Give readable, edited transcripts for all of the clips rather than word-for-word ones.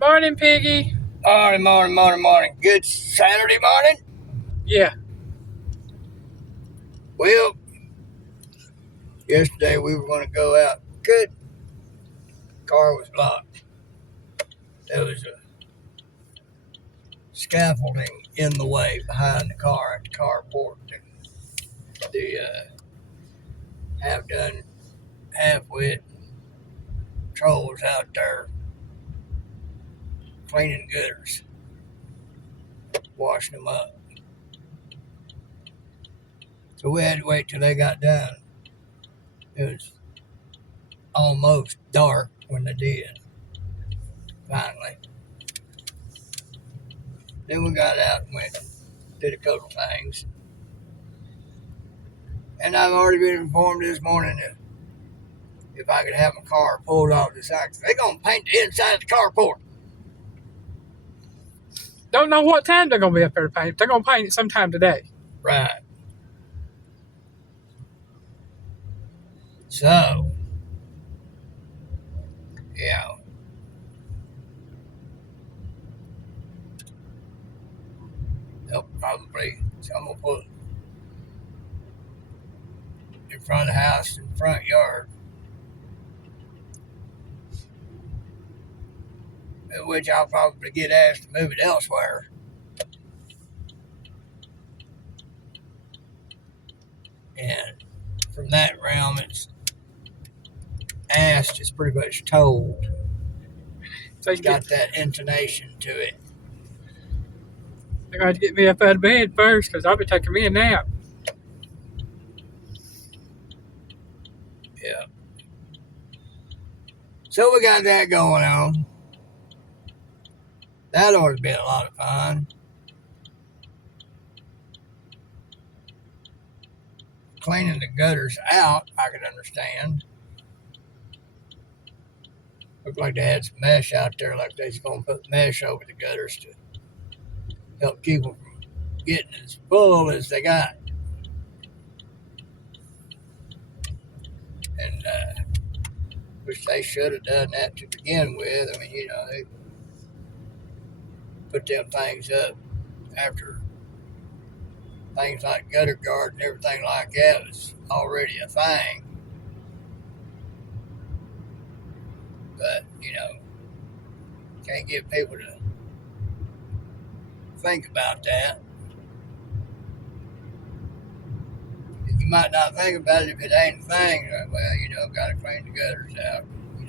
Morning, Piggy. Morning. Good Saturday morning. Yeah. Well, yesterday we were going to go out. Good. Car was blocked. There was a scaffolding in the way behind the car at the carport. The half done, half wet trolls out there cleaning gutters, washing them up. So we had to wait till they got done. It was almost dark when they did, finally. Then we got out and went, did a couple things. And I've already been informed this morning that if I could have my car pulled off the side, they're going to paint the inside of the carport. Don't know what time they're going to be up there to paint. They're going to paint it sometime today. Right. So, yeah. They'll probably, I'm going to put in front of the house, in the front yard, which I'll probably get asked to move it elsewhere. And from that realm, it's asked, it's pretty much told. So It's got that intonation to it. They're going to get me up out of bed first because I'll be taking me a nap. Yeah. So we got that going on. That ought to be a lot of fun. Cleaning the gutters out, I could understand. Looked like they had some mesh out there, like they're going to put mesh over the gutters to help keep them from getting as full as they got. And which they should have done that to begin with. I mean, they put them things up after things like gutter guard and everything like that was already a thing. But, can't get people to think about that. You might not think about it if it ain't a thing. Well, got to clean the gutters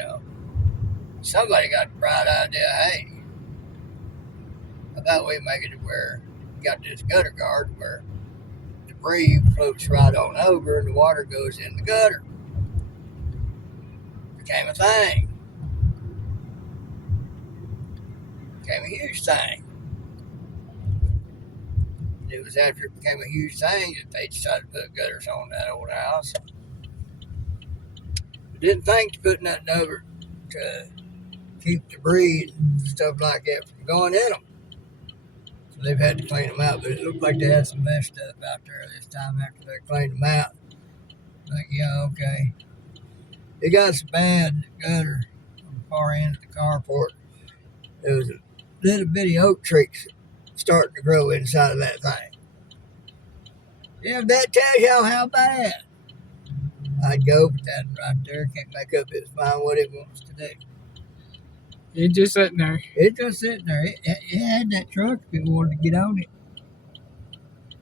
out. Somebody got the bright idea, hey, I thought we'd make it to where you got this gutter guard where debris floats right on over and the water goes in the gutter. Became a thing. Became a huge thing. It was after it became a huge thing that they decided to put gutters on that old house. But didn't think to put nothing over to keep debris and stuff like that from going in them. So they've had to clean them out, but it looked like they had some messed up out there this time after they cleaned them out. Like, yeah, okay. They got some bad gutter on the far end of the carport. There was a little bitty oak trees starting to grow inside of that thing. Yeah, that tells y'all how bad. I'd go, but that right there can't make up its mind what it wants to do. It's just sitting there. It's just sitting there. It had that truck if it wanted to get on it.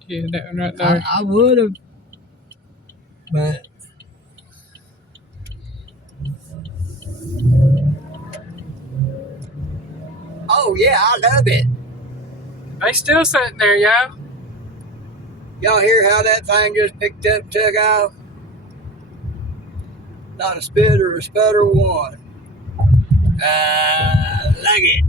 Yeah, that one right there. I would have, but oh yeah, I love it. They still sitting there, y'all. Y'all hear how that thing just picked up and took off? Not a spit or a sputter one. Like it.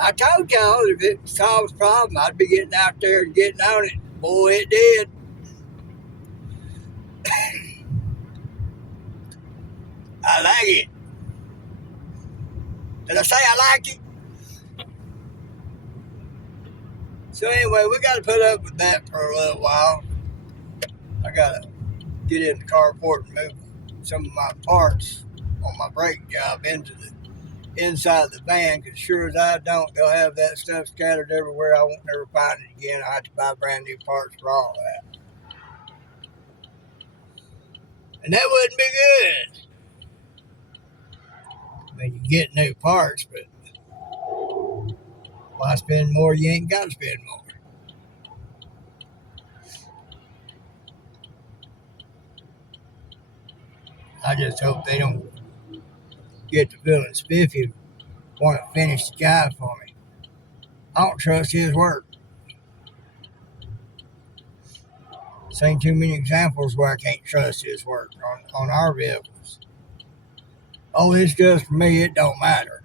I told y'all if it solves the problem, I'd be getting out there and getting on it. Boy, it did. I like it. Did I say I like it? So anyway, we got to put up with that for a little while. I got to get in the carport and move some of my parts on my brake job into the inside of the van, because sure as I don't, they'll have that stuff scattered everywhere. I won't never find it again. I have to buy brand new parts for all that. And that wouldn't be good. I mean, you get new parts, but why spend more? You ain't got to spend more. I just hope they don't get to feeling spiffy and want to finish the job for me. I don't trust his work. Seen too many examples where I can't trust his work on our vehicles. Oh, it's just for me, it don't matter.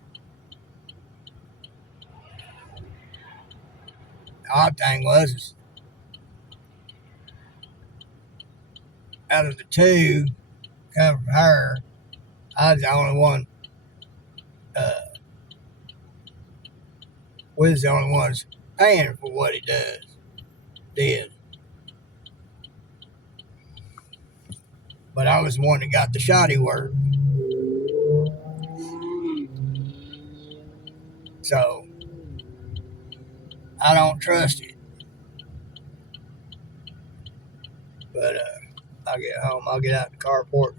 The odd thing was, out of the two coming from her, I was the only one, we was the only ones paying for what he did. But I was the one that got the shoddy work. So, I don't trust it. But I'll get home, I'll get out the carport,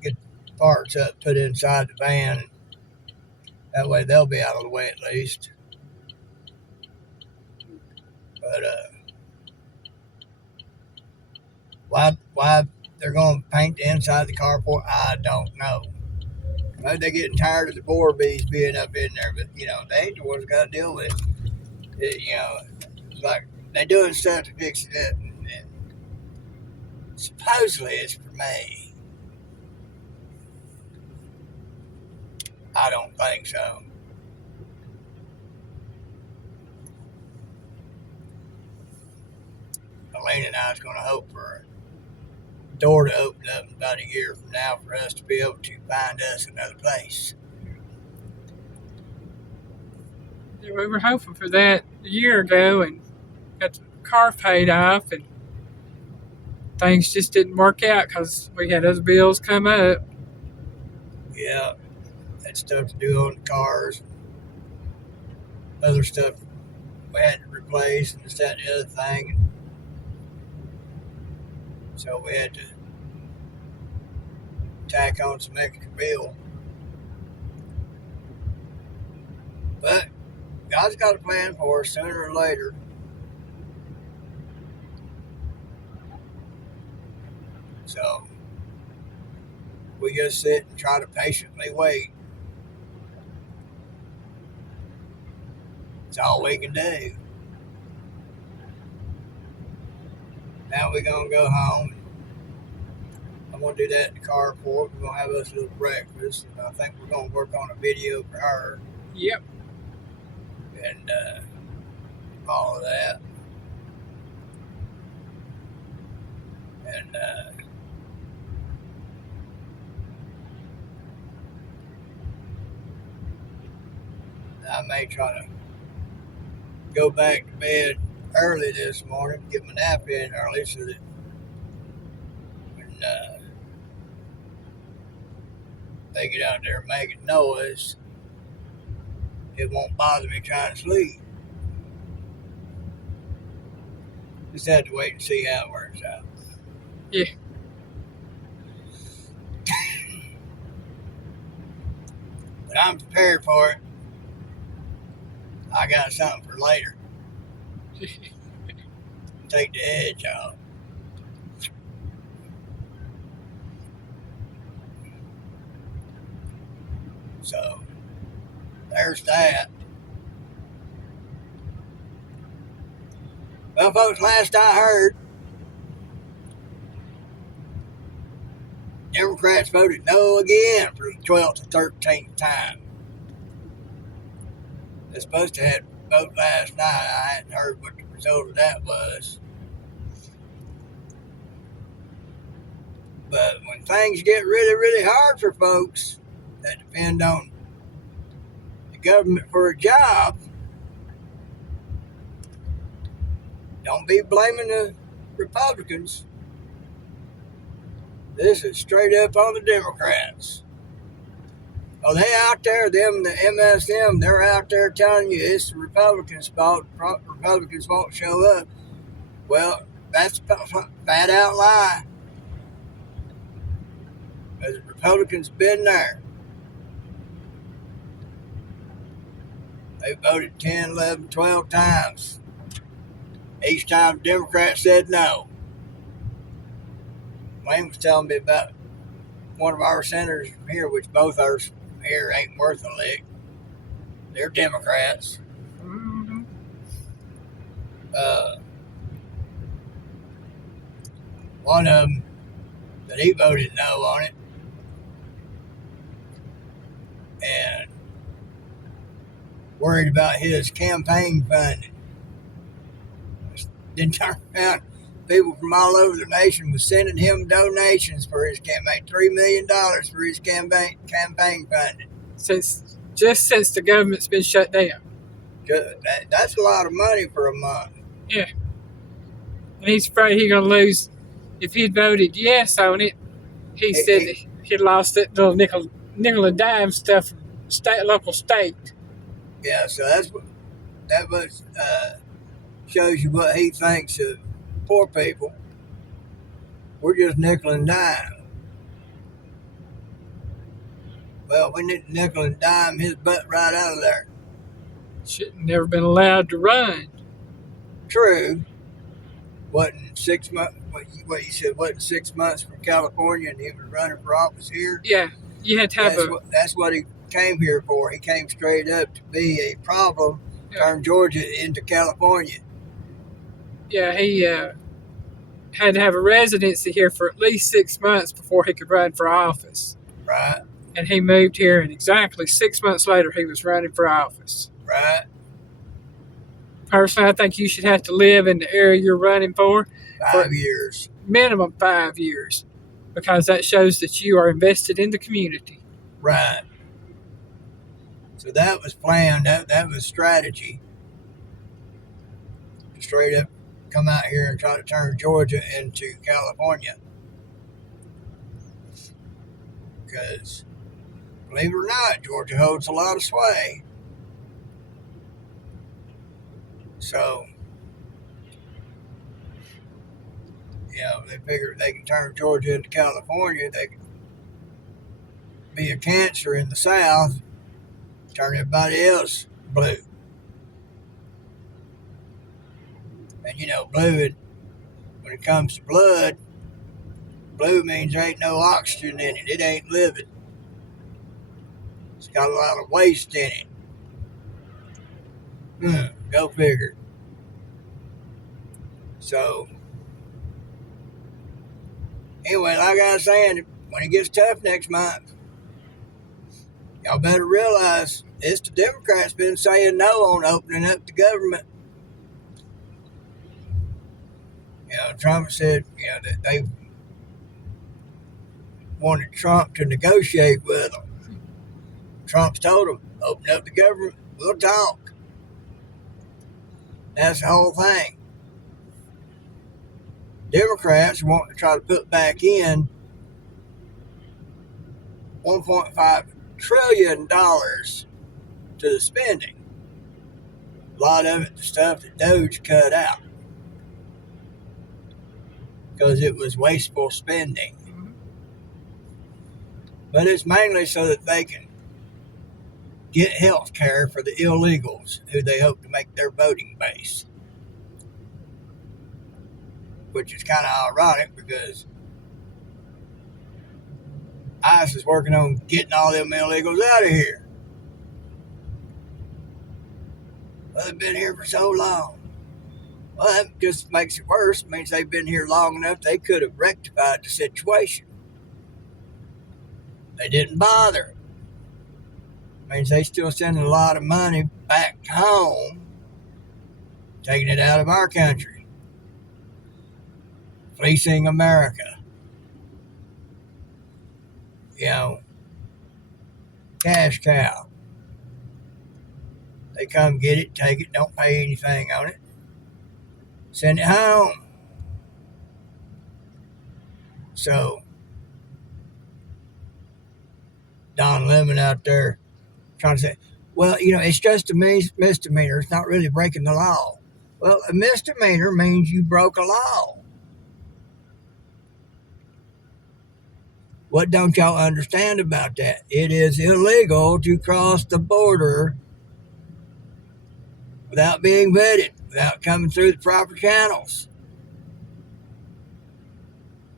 get the parts up, put it inside the van. That way they'll be out of the way at least. But why they're going to paint the inside of the carport, I don't know. Maybe they're getting tired of the boar bees being up in there, but they ain't the ones got to deal with it. It's like they're doing stuff to fix it up, and supposedly it's for me. I don't think so. Elaine and I was going to hope for a door to open up in about a year from now for us to be able to find us another place. Yeah, we were hoping for that a year ago and got the car paid off, and things just didn't work out because we had other bills come up. Yeah, had stuff to do on the cars, other stuff we had to replace, and this, that, and the other thing. So we had to tack on some extra bill. But God's got a plan for us sooner or later. So we just sit and try to patiently wait. It's all we can do. Now we're going to go home. I'm going to do that in the carport. We're going to have us a little breakfast. And I think we're going to work on a video for her. Yep. And all of that. And I may try to go back to bed early this morning, get my nap in early so that when they get out there making noise, it won't bother me trying to sleep. Just have to wait and see how it works out. Yeah. But I'm prepared for it. I got something for later. Take the edge off. So, there's that. Well, folks, last I heard, Democrats voted no again for the 12th and 13th time. They're supposed to have vote last night. I hadn't heard what the result of that was. But when things get really, really hard for folks that depend on the government for a job, don't be blaming the Republicans. This is straight up on the Democrats. Oh, they out there, them, the MSM, they're out there telling you it's the Republicans' fault. Republicans won't show up. Well, that's a flat out lie. The Republicans been there. They voted 10, 11, 12 times. Each time Democrats said no. Wayne was telling me about one of our senators from here, which both ours here ain't worth a lick. They're Democrats. Mm-hmm. One of them, that he voted no on it. And worried about his campaign funding. Then turn around, people from all over the nation was sending him donations for his campaign, $3 million for his campaign funding. Since the government's been shut down. That's a lot of money for a month. Yeah. And he's afraid he's going to lose. If he'd voted yes on it, he said that he'd lost that little nickel and dime stuff from local state. Yeah, so that was shows you what he thinks of poor people. We're just nickel and dime. Well, we need to nickel and dime his butt right out of there. Should never been allowed to run. True. Wasn't 6 months? What you said? Wasn't 6 months from California, and he was running for office here. Yeah, you had to have that's what he came here for. He came straight up to be a problem, turn Georgia into California. Yeah, he had to have a residency here for at least 6 months before he could run for office. Right. And he moved here, and exactly 6 months later, he was running for office. Right. Personally, I think you should have to live in the area you're running for 5 years. Minimum 5 years, because that shows that you are invested in the community. Right. So that was planned. That was strategy. Straight up come out here and try to turn Georgia into California. Because, believe it or not, Georgia holds a lot of sway. So, they figure if they can turn Georgia into California, they can be a cancer in the South, turn everybody else blue. And blue, when it comes to blood, blue means there ain't no oxygen in it. It ain't living. It's got a lot of waste in it. Go figure. So, anyway, like I was saying, when it gets tough next month, y'all better realize it's the Democrats been saying no on opening up the government. Trump said, that they wanted Trump to negotiate with them. Trump's told them, open up the government, we'll talk. That's the whole thing. Democrats want to try to put back in $1.5 trillion to the spending. A lot of it, the stuff that Doge cut out. Because it was wasteful spending. But it's mainly so that they can get health care for the illegals who they hope to make their voting base. Which is kind of ironic because ICE is working on getting all them illegals out of here. Well, they've been here for so long. Well, that just makes it worse. It means they've been here long enough they could have rectified the situation. They didn't bother. It means they still sending a lot of money back home, taking it out of our country. Fleecing America. Cash cow. They come get it, take it, don't pay anything on it. Send it home. So, Don Lemon out there trying to say, well, it's just a misdemeanor. It's not really breaking the law. Well, a misdemeanor means you broke a law. What don't y'all understand about that? It is illegal to cross the border without being vetted, without coming through the proper channels.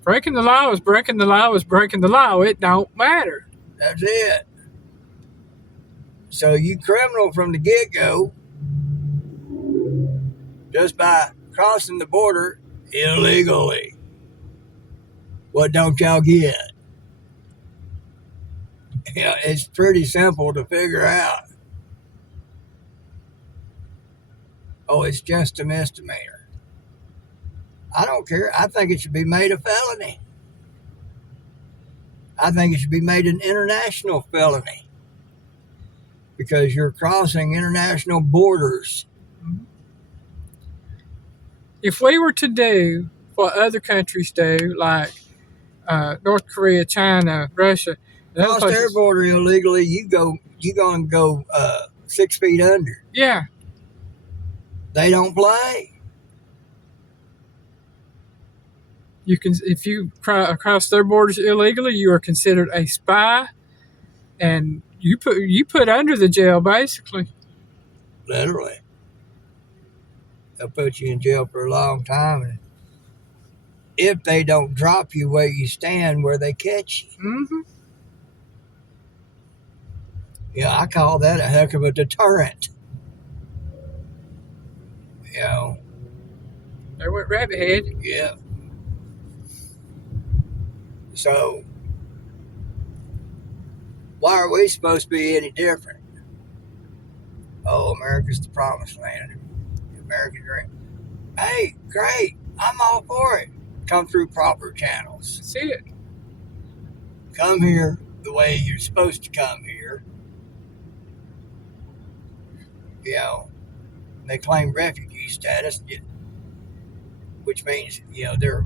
Breaking the law is breaking the law is breaking the law. It don't matter. That's it. So you criminal from the get-go just by crossing the border illegally. What don't y'all get? It's pretty simple to figure out. Oh, it's just a misdemeanor. I don't care. I think it should be made a felony. I think it should be made an international felony because you're crossing international borders. If we were to do what other countries do, like North Korea, China, Russia, Cross their border illegally, you gonna go 6 feet under. Yeah. They don't play. You can, if you cross their borders illegally, you are considered a spy, and you put under the jail basically. Literally, they'll put you in jail for a long time, and if they don't drop you where you stand, where they catch you. Mm-hmm. Yeah, I call that a heck of a deterrent. They went rabbit head. Yeah. So, why are we supposed to be any different? Oh, America's the promised land. The American dream. Hey, great. I'm all for it. Come through proper channels. That's it. Come here the way you're supposed to come here. They claim refugee status, which means, they're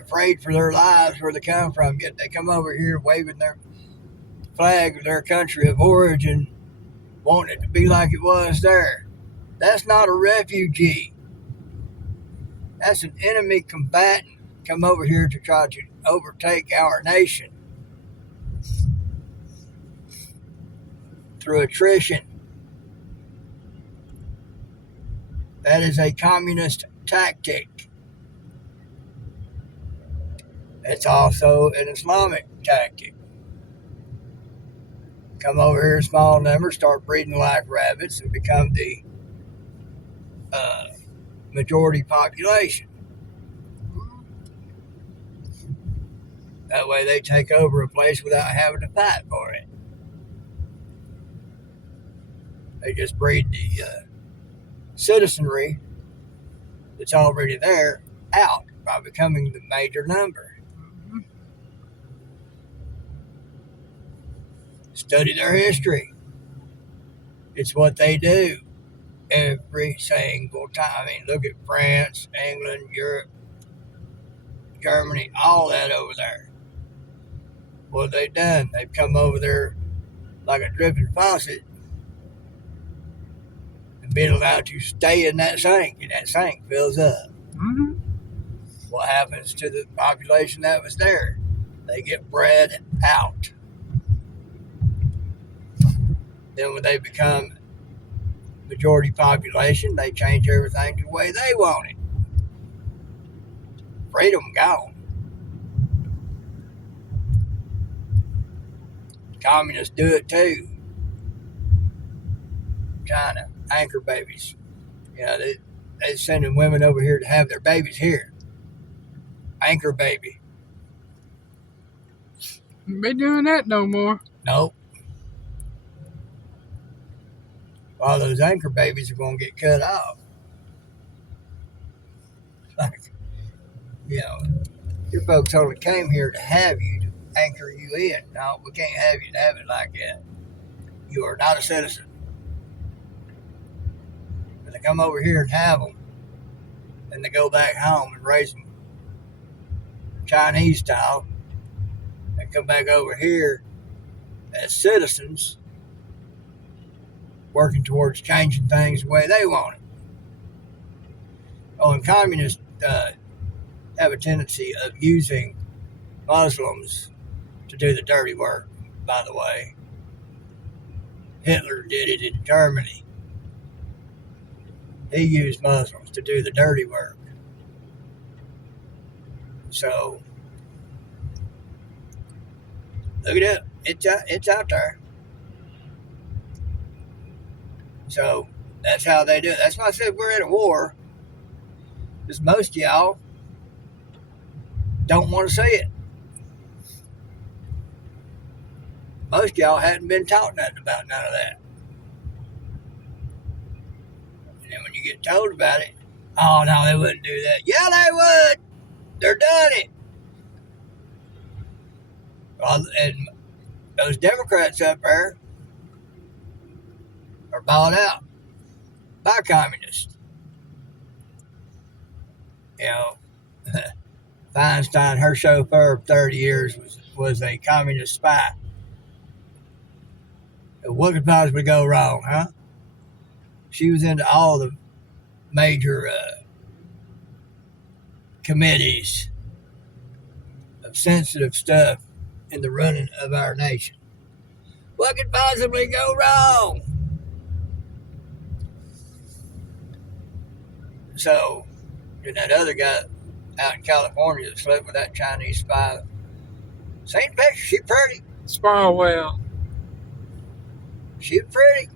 afraid for their lives where they come from, yet they come over here waving their flag of their country of origin, wanting it to be like it was there. That's not a refugee. That's an enemy combatant come over here to try to overtake our nation through attrition. That is a communist tactic. It's also an Islamic tactic. Come over here in small numbers, start breeding like rabbits, and become the majority population. That way they take over a place without having to fight for it. They just breed the citizenry that's already there out by becoming the major number. Study their history. It's what they do every single time. I mean, look at France, England, Europe, Germany, all that over there. What have they done? They've come over there like a dripping faucet and been allowed to stay in that sink, and that sink fills up. Mm-hmm. What happens to the population that was there? They get bred out. Then when they become majority population, they change everything the way they want it. Freedom gone. Communists do it too. China, anchor babies. They're sending women over here to have their babies here. Anchor baby. Ain't be doing that no more. Nope. All those anchor babies are going to get cut off. Your folks only came here to have you, to anchor you in. No, we can't have you to have it like that. You are not a citizen. But they come over here and have them, and they go back home and raise them Chinese style, and come back over here as citizens working towards changing things the way they want it. Oh, and communists have a tendency of using Muslims to do the dirty work, by the way. Hitler did it in Germany. He used Muslims to do the dirty work. So, look it up. It's out there. So, that's how they do it. That's why I said we're in a war. Because most of y'all don't want to see it. Most of y'all hadn't been taught nothing about none of that. And then when you get told about it, oh no, they wouldn't do that. Yeah, they would. They're done it. Well, and those Democrats up there are bought out by communists. You know, Feinstein, her chauffeur of 30 years, was a communist spy. What could possibly go wrong, huh? She was into all the major committees of sensitive stuff in the running of our nation. What could possibly go wrong? So, and that other guy out in California that slept with that Chinese spy, same picture, she pretty. Smallwell. She was pretty.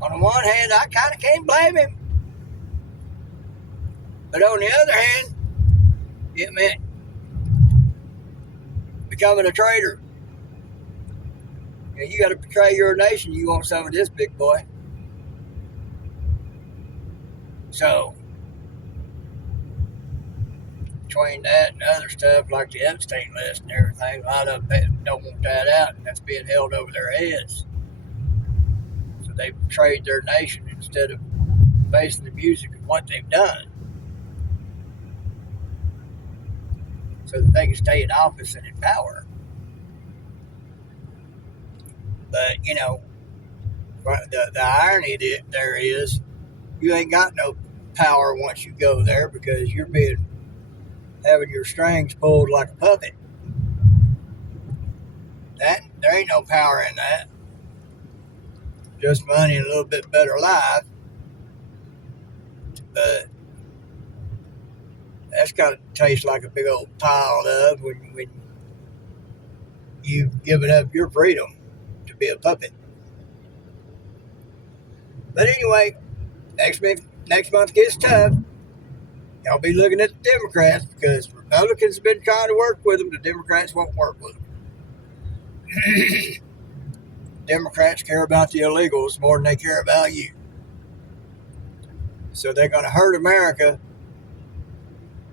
On the one hand, I kind of can't blame him. But on the other hand, it meant becoming a traitor. You got to betray your nation. You want some of this, big boy. So, between that and other stuff like the Epstein list and everything, a lot of them don't want that out, and that's being held over their heads. So they betrayed their nation instead of facing the music of what they've done, so that they can stay in office and in power. But, you know, the irony there is you ain't got no power once you go there, because you're having your strings pulled like a puppet. There ain't no power in that. Just money and a little bit better life. But that's got to taste like a big old pile of when you've given up your freedom to be a puppet. But anyway, next month gets tough. Y'all be looking at the Democrats, because Republicans have been trying to work with them. The Democrats won't work with them. Democrats care about the illegals more than they care about you. So they're going to hurt America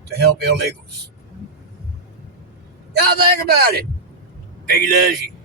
to help illegals. Y'all think about it. Biggie loves you.